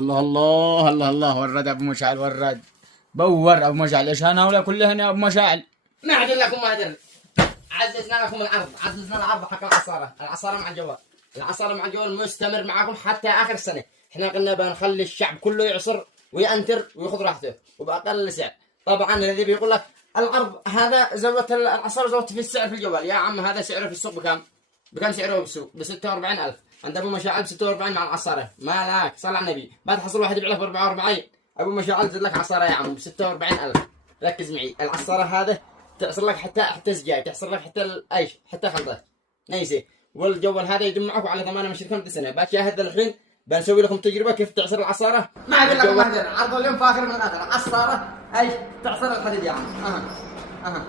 الله الله الله الله، ورد ابو مشعل ورد. بور ابو مشعل، ايش هنا كلهن يا ابو مشعل؟ ما عدل لكم ما ادري. عززنا لكم العرض، عززنا العرض حق العصارة مع الجوال. العصارة مع الجوال مستمر معاكم حتى اخر السنة. احنا قلنا بنخلي الشعب كله يعصر وينتر وياخذ راحته وباقل سعر. طبعا الذي بيقول لك العرض هذا زودت العصارة زودت في السعر في الجوال، يا عم هذا سعره في السوق بكم؟ بكم سعره بالسوق؟ ب 46,000. عند ابو مشاعل ب 46 مع العصارة. مالك صل على النبي، ما تحصل واحد يبيع لك ب 44. ابو مشاعل زد لك عصارة يا عم ب 46,000. ركز معي، العصارة هذا تعصر لك حتى زجاج، تعصر لك حتى ايش، حتى خلطة نيسي. والجوال هذا يدوم معك وعلى ضمانه من شركة مدة سنة. باقي هذا الحين بنسوي لكم تجربة كيف تعصر العصارة. ما اقول لكم ما ادري، عرض اليوم فاخر من الاخر. العصارة ايش تعصر الحديد يا عم. اها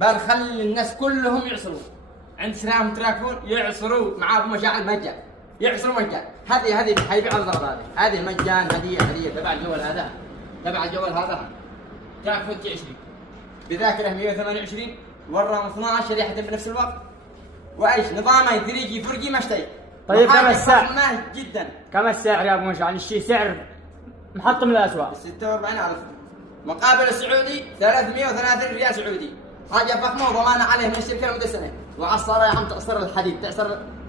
بنخلي الناس كلهم يعصروا. عند سلام تراكون يعصروا مع ابو مشاعل مجان، يعصروا مجان. هذه حيبيع الضرب، هذه مجان، هديه تبع الجوال هذا، تبع الجوال هذا تراكون 20 بذاكره 128 والرام 12 شريحه بنفس الوقت. وايش نظامه 3G 4G مشتي. طيب كم السعر؟ جدا. كم السعر يا ابو مشعل؟ الشيء سعر محطم من الاسواق. 46,000 مقابل السعودي 303 ريال سعودي. حاجه فخمه وضمانه عليه من الشركه لمده سنه. وعصاره يا عم تعصر الحديد،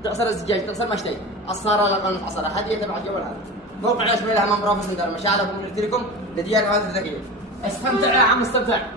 تعصر الزجاج، تعصر مشتي. عصاره لقلم عصاره هديه تبع الجوال هذا. موقع اسمه لها مرافق من دار مشاعل ابو من لكم لديار هذه الذكيه. استمتع يا عم استمتع.